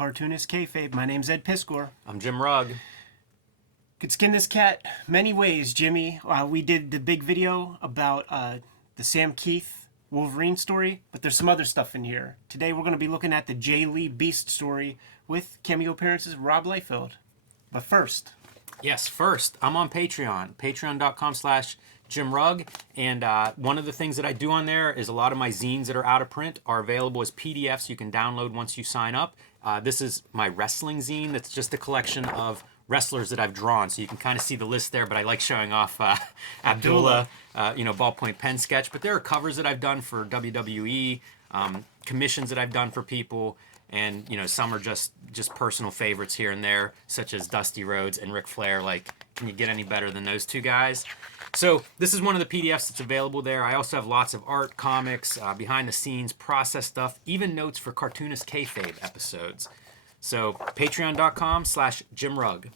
Cartoonist, Kayfabe. My name's Ed Piscor. I'm Jim Rugg. Could skin this cat many ways, Jimmy. We did the big video about the Sam Keith Wolverine story, but there's some other stuff in here. Today we're going to be looking at the Jay Lee Beast story with cameo appearances of Rob Liefeld. But first... Yes, first, I'm on Patreon, patreon.com/Jim Rugg, and one of the things that I do on there is a lot of my zines that are out of print are available as PDFs you can download once you sign up. This is my wrestling zine. That's just a collection of wrestlers that I've drawn, so you can kind of see the list there, but I like showing off Abdullah, ballpoint pen sketch. But there are covers that I've done for WWE, commissions that I've done for people, and some are just personal favorites here and there, such as Dusty Rhodes and Ric Flair. Like, can you get any better than those two guys? So this is one of the PDFs that's available there. I also have lots of art, comics, behind the scenes, process stuff, even notes for Cartoonist Kayfabe episodes. So patreon.com/Jim Rugg.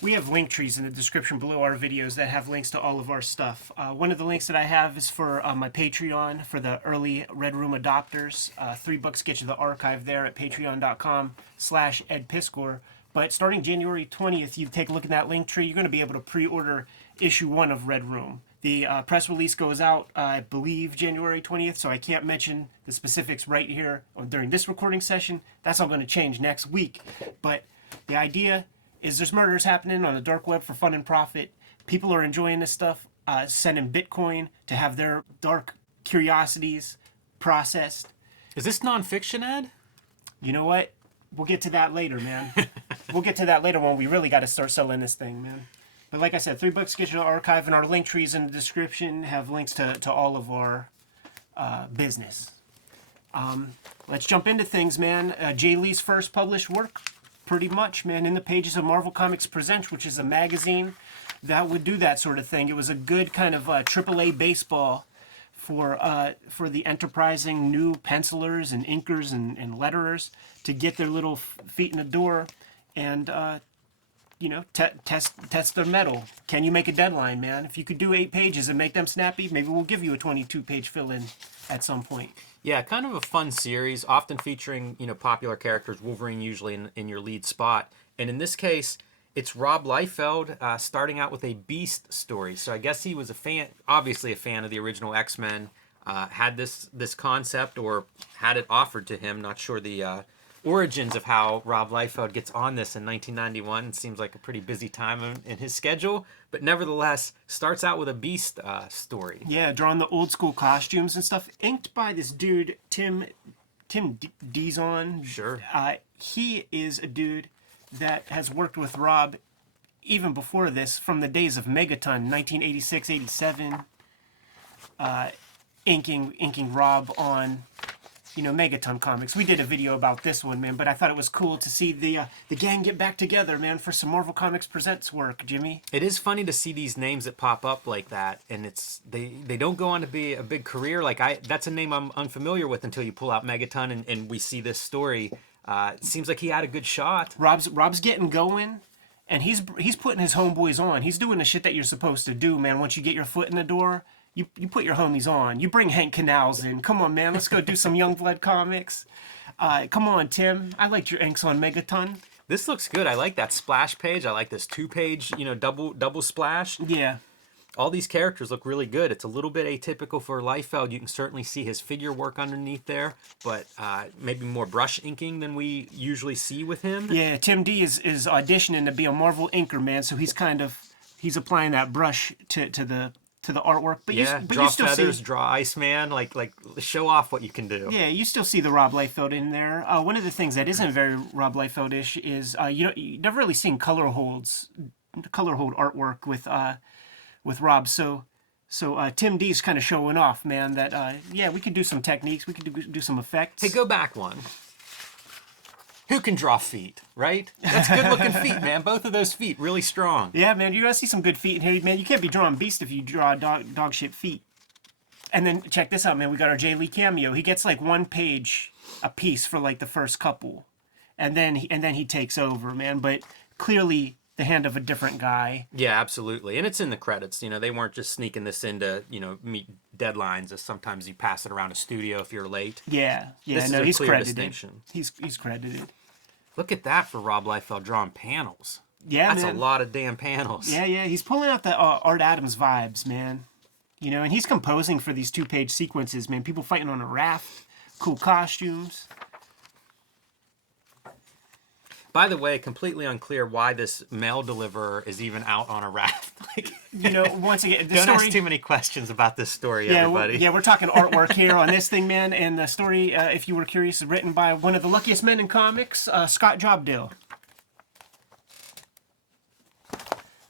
We have link trees in the description below our videos that have links to all of our stuff. One of the links that I have is for my Patreon for the early Red Room adopters. $3 get you the archive there at patreon.com/Ed Piscor. But starting January 20th, you take a look at that link tree, you're going to be able to pre-order issue 1 of Red Room. The press release goes out, I believe, January 20th, so I can't mention the specifics right here or during this recording session. That's all going to change next week. But the idea is there's murders happening on the dark web for fun and profit. People are enjoying this stuff, sending Bitcoin to have their dark curiosities processed. Is this nonfiction, Ed? You know what? We'll get to that later, man. We'll get to that later when we really got to start selling this thing, man. But like I said, $3 get you the archive, and our link trees in the description have links to all of our business. Let's jump into things, man. Jay Lee's first published work, pretty much, man, in the pages of Marvel Comics Presents, which is a magazine that would do that sort of thing. It was a good kind of AAA baseball for the enterprising new pencilers and inkers and letterers to get their little feet in the door and test their mettle. Can you make a deadline, man? If you could do 8 pages and make them snappy, maybe we'll give you a 22-page fill-in at some point. Yeah, kind of a fun series, often featuring popular characters. Wolverine usually in your lead spot, and in this case, it's Rob Liefeld starting out with a Beast story. So I guess he was obviously a fan of the original X-Men. Had this concept or had it offered to him. Not sure the origins of how Rob Liefeld gets on this in 1991. It seems like a pretty busy time in his schedule, but nevertheless starts out with a Beast story. Yeah, drawing the old school costumes and stuff, inked by this dude Tim Dizon. Sure. He is a dude that has worked with Rob even before this, from the days of Megaton, 1986-87, inking Rob on Megaton comics. We did a video about this one, man, but I thought it was cool to see the gang get back together, man, for some Marvel Comics Presents work, Jimmy. It is funny to see these names that pop up like that, and they don't go on to be a big career. That's a name I'm unfamiliar with until you pull out Megaton and we see this story. It seems like he had a good shot. Rob's getting going, and he's putting his homeboys on. He's doing the shit that you're supposed to do, man. Once you get your foot in the door, you put your homies on. You bring Hank Canals in. Come on, man. Let's go do some Youngblood comics. Come on, Tim. I liked your inks on Megaton. This looks good. I like that splash page. I like this 2-page, double splash. Yeah. All these characters look really good. It's a little bit atypical for Liefeld. You can certainly see his figure work underneath there, but maybe more brush inking than we usually see with him. Yeah, Tim D is auditioning to be a Marvel inker, man. So he's applying that brush to the artwork. But yeah, but draw you still feathers, see, draw Iceman, like show off what you can do. Yeah, you still see the Rob Liefeld in there. One of the things that isn't very Rob Liefeld-ish is you never really seen color hold artwork with Rob. So Tim D's kind of showing off, man, that we could do some techniques, we could do some effects. Hey, go back one. Who can draw feet, right? That's good looking feet, man. Both of those feet really strong. Yeah, man, you're gonna see some good feet in here, man. You can't be drawing Beast if you draw dog shit feet. And then check this out, man. We got our Jay Lee cameo. He gets like 1 page a piece for like the first couple, and then he takes over, man. But clearly the hand of a different guy. Yeah, absolutely. And it's in the credits. You know, they weren't just sneaking this into, you know, meet deadlines as sometimes you pass it around a studio if you're late. Yeah, This is no, a he's clear credited. distinction. He's credited. Look at that for Rob Liefeld drawing panels. Yeah, That's man. a lot of damn panels. Yeah, he's pulling out the Art Adams vibes, man. You know, and he's composing for these 2-page sequences, man. People fighting on a raft, cool costumes. By the way, completely unclear why this mail deliverer is even out on a raft. Like, You know, once again, the don't story. ask too many questions about this story, everybody. We're talking artwork here on this thing, man. And the story, if you were curious, is written by one of the luckiest men in comics, Scott Jobdale.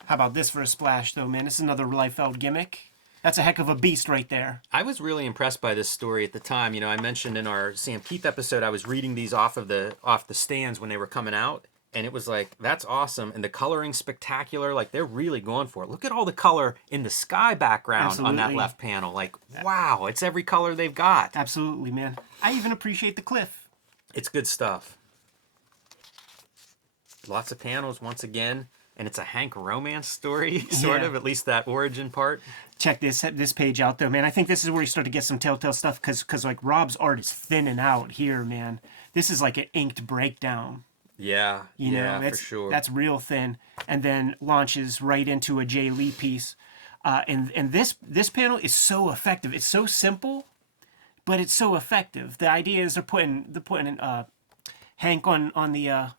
How about this for a splash, though, man? This is another Liefeld gimmick. That's a heck of a beast right there. I was really impressed by this story at the time. You know, I mentioned in our Sam Keith episode, I was reading these off the stands when they were coming out, and it was like, that's awesome. And the coloring's spectacular. Like, they're really going for it. Look at all the color in the sky background on that Absolutely. left panel. Like, wow, it's every color they've got. Absolutely, man. I even appreciate the cliff. It's good stuff. Lots of panels once again. And it's a Hank romance story, sort Yeah. of, at least that origin part. Check this page out, though, man. I think this is where you start to get some telltale stuff, because like Rob's art is thinning out here, man. This is like an inked breakdown. Yeah, You know, yeah, for that's, sure. That's real thin, and then launches right into a Jay Lee piece. And this panel is so effective. It's so simple, but it's so effective. The idea is they're putting Hank on the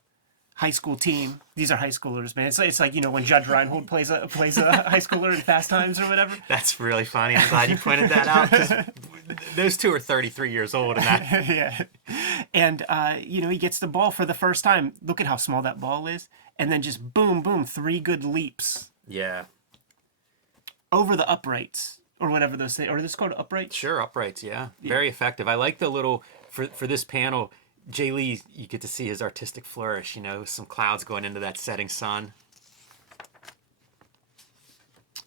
high school team. These are high schoolers, man. It's like, you know, when Judge Reinhold plays a high schooler in Fast Times or whatever. That's really funny. I'm glad you pointed that out, 'cause those two are 33 years old, and that Yeah. And, you know, he gets the ball for the first time. Look at how small that ball is. And then just boom, boom, 3 good leaps yeah, over the uprights or whatever those things. Or this called uprights? sure, uprights, yeah, very effective. I like the little for this panel. Jay Lee, you get to see his artistic flourish. You know, some clouds going into that setting sun.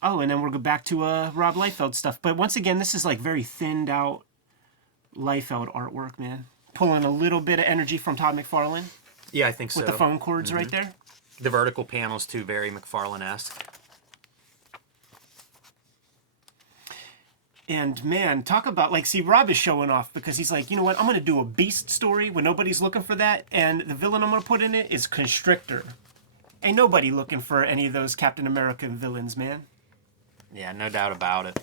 Oh, and then we'll go back to Rob Liefeld stuff. But once again, this is like very thinned out Liefeld artwork, man. Pulling a little bit of energy from Todd McFarlane Yeah, I think so. with the phone cords right there. The vertical panels too, very McFarlane-esque. And man, talk about like, see, Rob is showing off because he's like, you know what? I'm gonna do a beast story when nobody's looking for that, and the villain I'm gonna put in it is Constrictor. Ain't nobody looking for any of those Captain American villains, man. Yeah, no doubt about it.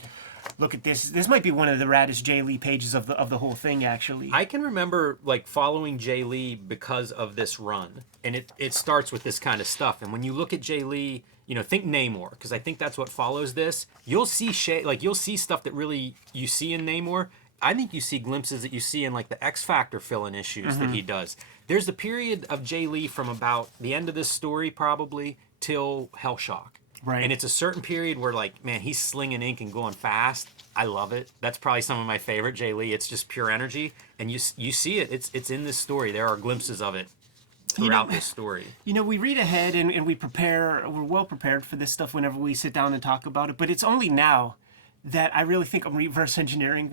Look at this. This might be one of the raddest Jay Lee pages of the whole thing, actually. I can remember like following Jay Lee because of this run, and it starts with this kind of stuff. And when you look at Jay Lee, you know, think Namor, because I think that's what follows this. You'll see you'll see stuff that really you see in Namor. I think you see glimpses that you see in like the X Factor fill-in issues that he does. There's the period of Jay Lee from about the end of this story probably till Hellshock. Right. And it's a certain period where, like, man, he's slinging ink and going fast. I love it. That's probably some of my favorite Jay Lee. It's just pure energy, and you see it. It's in this story. There are glimpses of it throughout this story. You know, we read ahead and we prepare. We're well prepared for this stuff whenever we sit down and talk about it. But it's only now that I really think I'm reverse engineering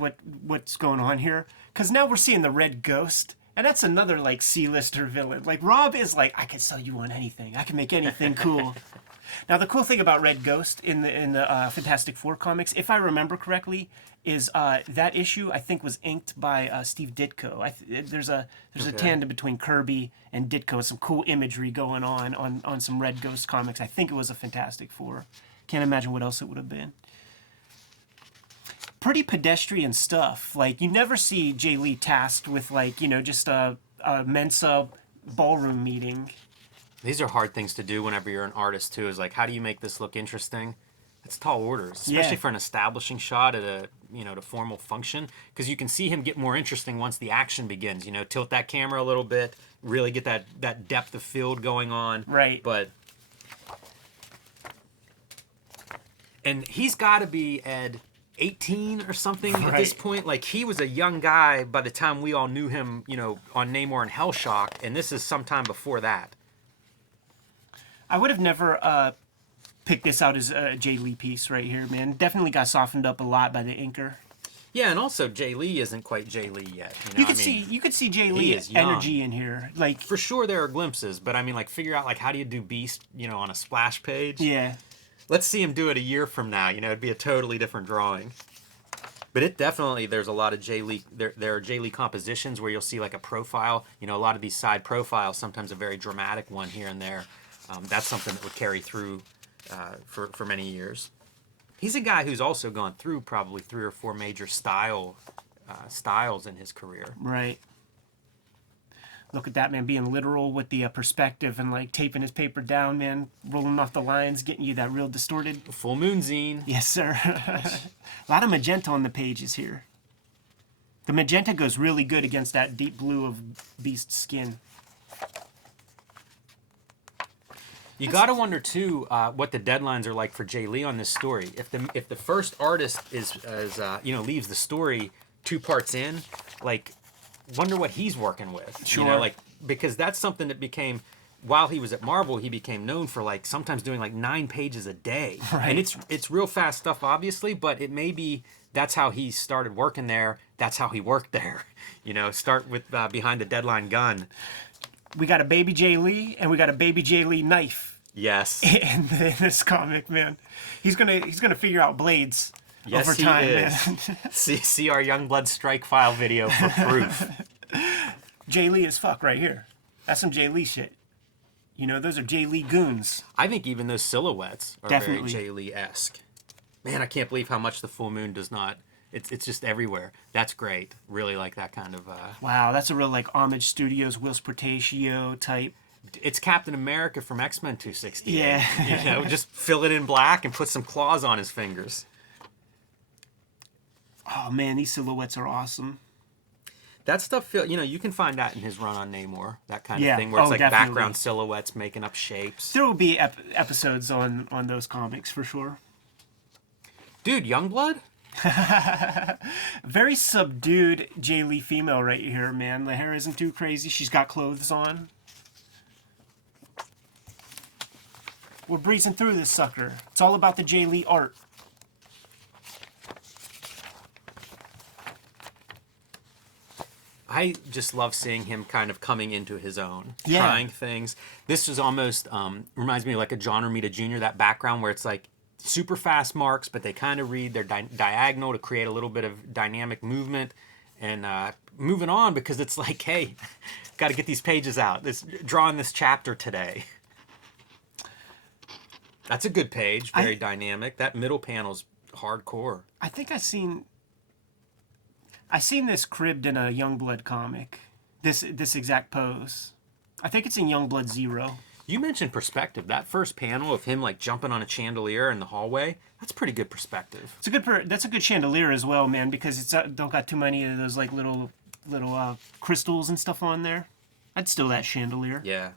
what's going on here. Because now we're seeing the Red Ghost. And that's another, like, C-lister villain. Like, Rob is like, I can sell you on anything. I can make anything cool. Now, the cool thing about Red Ghost in the Fantastic Four comics, if I remember correctly, is that issue I think was inked by Steve Ditko. There's a tandem between Kirby and Ditko. Some cool imagery going on some Red Ghost comics. I think it was a Fantastic Four. Can't imagine what else it would have been. Pretty pedestrian stuff. Like, you never see Jay Lee tasked with, like, you know, just a Mensa ballroom meeting. These are hard things to do whenever you're an artist too. Is like, how do you make this look interesting? It's tall orders, especially Yeah. for an establishing shot at a to formal function, because you can see him get more interesting once the action begins. You know, tilt that camera a little bit, really get that depth of field going on. Right. And he's got to be Ed 18 or something at this point. Like, he was a young guy by the time we all knew him, you know, on Namor and Hellshock, and this is sometime before that. I would have never picked this out as a Jay Lee piece right here, man. Definitely got softened up a lot by the inker. Yeah, and also Jay Lee isn't quite Jay Lee yet. You could see Jay Lee is young. energy in here. Like For sure there are glimpses, but I mean, like, figure out, like, how do you do Beast, on a splash page? yeah. Let's see him do it a year from now. It'd be a totally different drawing. But it definitely, there's a lot of Jay Lee, there are Jay Lee compositions where you'll see, like, a profile. A lot of these side profiles, sometimes a very dramatic one here and there. That's something that would carry through for many years. He's a guy who's also gone through probably 3 or 4 major styles in his career. Right. Look at that, man, being literal with the perspective and, like, taping his paper down, man, rolling off the lines, getting you that real distorted. Full Moon Zine. Yes, sir. A lot of magenta on the pages here. The magenta goes really good against that deep blue of Beast's skin. You got to wonder too what the deadlines are like for Jay Lee on this story. If the first artist is leaves the story 2 parts in, like, wonder what he's working with. Sure. Because that's something that became, while he was at Marvel, he became known for, like, sometimes doing like 9 pages a day. Right. And it's real fast stuff, obviously, but it may be that's how he started working there. That's how he worked there. Start with behind the deadline gun. We got a baby Jay Lee and we got a baby Jay Lee knife. Yes. In this comic, man, he's gonna figure out blades over time, he is. man. see our Youngblood Strike File video for proof. Jay Lee as fuck right here. That's some Jay Lee shit. Those are Jay Lee goons. I think even those silhouettes are Definitely. very Jay Lee-esque. Man, I can't believe how much the full moon does not. It's just everywhere. That's great. Really like that kind of. Wow, that's a real, like, Homage Studios, Will Sportatio type. It's Captain America from X-Men 268. Yeah. Just fill it in black and put some claws on his fingers. Oh man, these silhouettes are awesome. That stuff, you can find that in his run on Namor. That kind of thing, where Oh, it's like definitely. background silhouettes making up shapes. There will be episodes on those comics for sure. Dude, Youngblood? Very subdued Jay Lee female right here, man. The hair isn't too crazy. She's got clothes on. We're breezing through this sucker. It's all about the Jay Lee art. I just love seeing him kind of coming into his own, Yeah. trying things. This is almost, reminds me of like a John Romita Jr., that background where it's like super fast marks, but they kind of read, they're diagonal to create a little bit of dynamic movement. And moving on, because it's like, hey, got to get these pages out. Drawing this chapter today. That's a good page, very dynamic. That middle panel's hardcore. I think I seen this cribbed in a Youngblood comic. This exact pose. I think it's in Youngblood 0. You mentioned perspective. That first panel of him like jumping on a chandelier in the hallway, that's pretty good perspective. That's a good chandelier as well, man, because it's don't got too many of those like little crystals and stuff on there. I'd steal that chandelier. Yeah.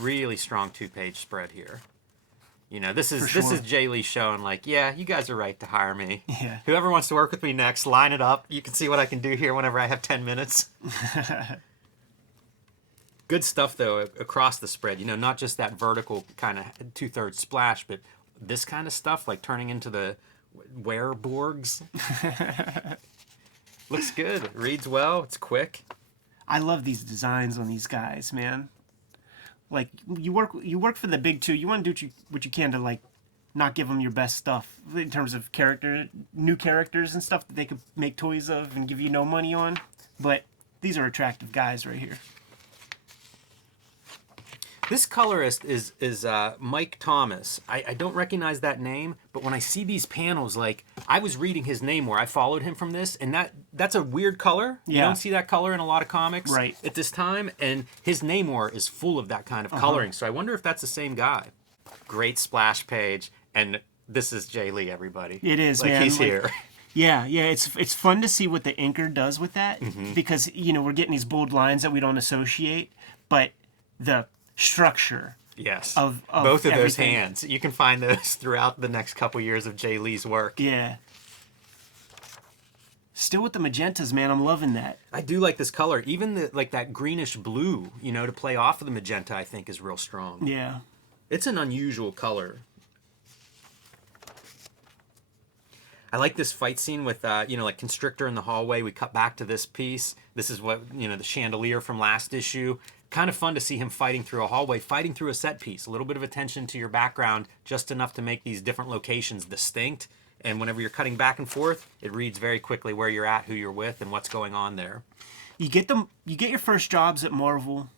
Really strong 2-page spread here. This is Jay Lee showing, like, yeah, you guys are right to hire me. Yeah. Whoever wants to work with me next, line it up. You can see what I can do here whenever I have 10 minutes. Good stuff, though, across the spread. Not just that vertical kind of 2/3 splash, but this kind of stuff, like turning into the wereborgs. Looks good. It reads well. It's quick. I love these designs on these guys, man. Like, you work for the big two. You want to do what you can to, like, not give them your best stuff in terms of new characters and stuff that they could make toys of and give you no money on. But these are attractive guys right here. This colorist is Mike Thomas. I don't recognize that name, but when I see these panels, like, I was reading his name where I followed him from this, and that's a weird color. You Yeah. don't see that color in a lot of comics Right. at this time, and his Namor is full of that kind of coloring, so I wonder if that's the same guy. Great splash page, and this is Jay Lee, everybody. It is, like, man. He's here. Yeah, it's fun to see what the inker does with that because, we're getting these bold lines that we don't associate, but the structure Yes. of both of those everything. hands. You can find those throughout the next couple years of Jay Lee's work. Yeah. Still with the magentas, man. I'm loving that. I do like this color. Even that greenish blue, to play off of the magenta, I think is real strong. Yeah. It's an unusual color. I like this fight scene with, like Constrictor in the hallway. We cut back to this piece. This is what, the chandelier from last issue. Kind of fun to see him fighting through a hallway, fighting through a set piece. A little bit of attention to your background, just enough to make these different locations distinct. And whenever you're cutting back and forth, it reads very quickly where you're at, who you're with, and what's going on there. You get your first jobs at Marvel.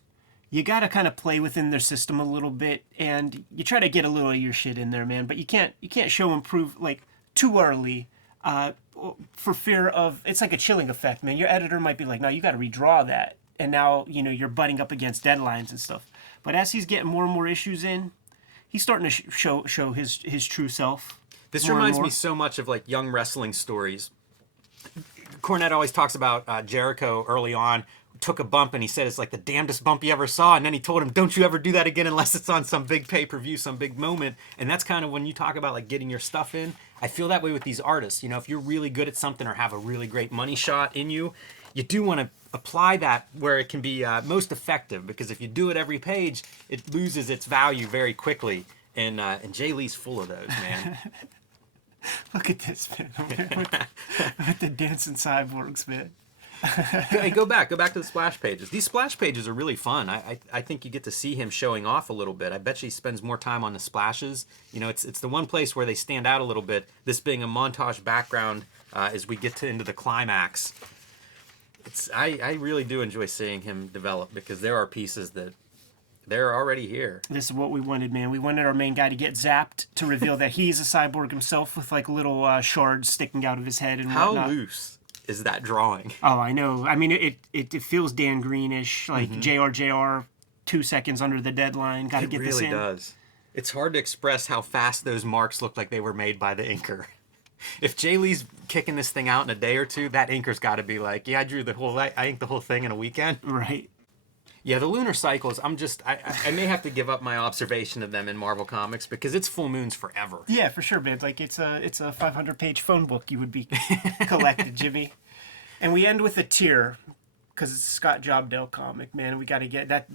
You got to kind of play within their system a little bit, and you try to get a little of your shit in there, man. But you can't show and prove like too early, for fear of it's like a chilling effect, man. Your editor might be like, "No, you got to redraw that," and now you're butting up against deadlines and stuff. But as he's getting more and more issues in, he's starting to show his true self. This reminds me so much of like young wrestling stories. Cornette always talks about Jericho early on. Took a bump and he said it's like the damnedest bump he ever saw, and then he told him, don't you ever do that again unless it's on some big pay-per-view, some big moment. And that's kind of when you talk about like getting your stuff in. I feel that way with these artists. If you're really good at something or have a really great money shot in you, you do want to apply that where it can be most effective, because if you do it every page, it loses its value very quickly. And Jay Lee's full of those, man. Look at this, man. with the dancing cyborgs, man. Hey, go back to the splash pages. These splash pages are really fun. I think you get to see him showing off a little bit. I bet you he spends more time on the splashes. It's the one place where they stand out a little bit. This being a montage background as we get into the climax. I really do enjoy seeing him develop, because there are pieces that they're already here. This is what we wanted, man. We wanted our main guy to get zapped to reveal that he's a cyborg himself with like little shards sticking out of his head and whatnot. How loose is that drawing? Oh, I know. I mean, it feels Dan Greenish, like JR 2 seconds under the deadline. Got to get this in. It really does. It's hard to express how fast those marks look like they were made by the inker. If Jay Lee's kicking this thing out in a day or two, that inker's got to be like, yeah, I inked the whole thing in a weekend. Right. Yeah, the lunar cycles, I may have to give up my observation of them in Marvel Comics, because it's full moons forever. Yeah, for sure, man. Like it's a 500-page phone book you would be collected, Jimmy. And we end with a tear, because it's a Scott Jobdell comic, man. We got to get that.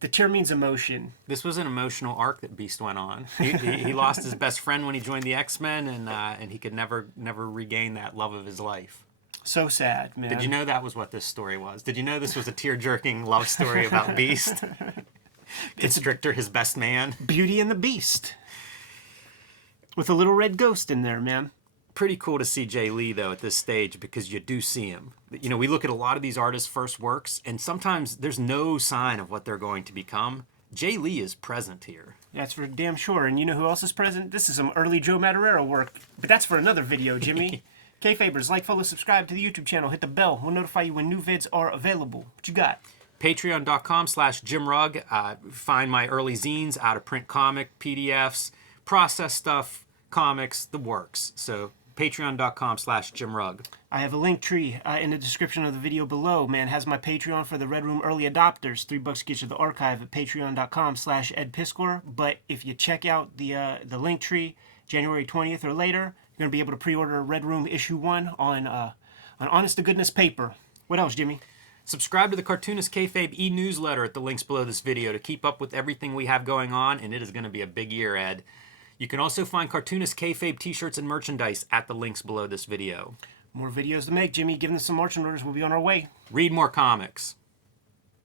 The tear means emotion. This was an emotional arc that Beast went on. He lost his best friend when he joined the X-Men, and he could never regain that love of his life. So sad, man. Did you know that was what this story was? Did you know this was a tear-jerking love story about Beast? Constrictor, his best man. Beauty and the Beast. With a little red ghost in there, man. Pretty cool to see Jay Lee, though, at this stage, because you do see him. We look at a lot of these artists' first works, and sometimes there's no sign of what they're going to become. Jay Lee is present here. That's for damn sure. And you know who else is present? This is some early Joe Madureira work. But that's for another video, Jimmy. Kayfabers, like, follow, subscribe to the YouTube channel. Hit the bell. We'll notify you when new vids are available. What you got? Patreon.com/JimRugg. Find my early zines, out-of-print comic, PDFs, process stuff, comics, the works. So Patreon.com/JimRugg. I have a link tree in the description of the video below. Man, has my Patreon for the Red Room early adopters. $3 gets you the archive at Patreon.com/EdPiskor. But if you check out the link tree January 20th or later, you're going to be able to pre-order Red Room issue 1 on honest to goodness paper. What else, Jimmy? Subscribe to the Cartoonist Kayfabe e-newsletter at the links below this video to keep up with everything we have going on, and it is going to be a big year, Ed. You can also find Cartoonist Kayfabe t-shirts and merchandise at the links below this video. More videos to make, Jimmy. Give them some marching orders. We'll be on our way. Read more comics.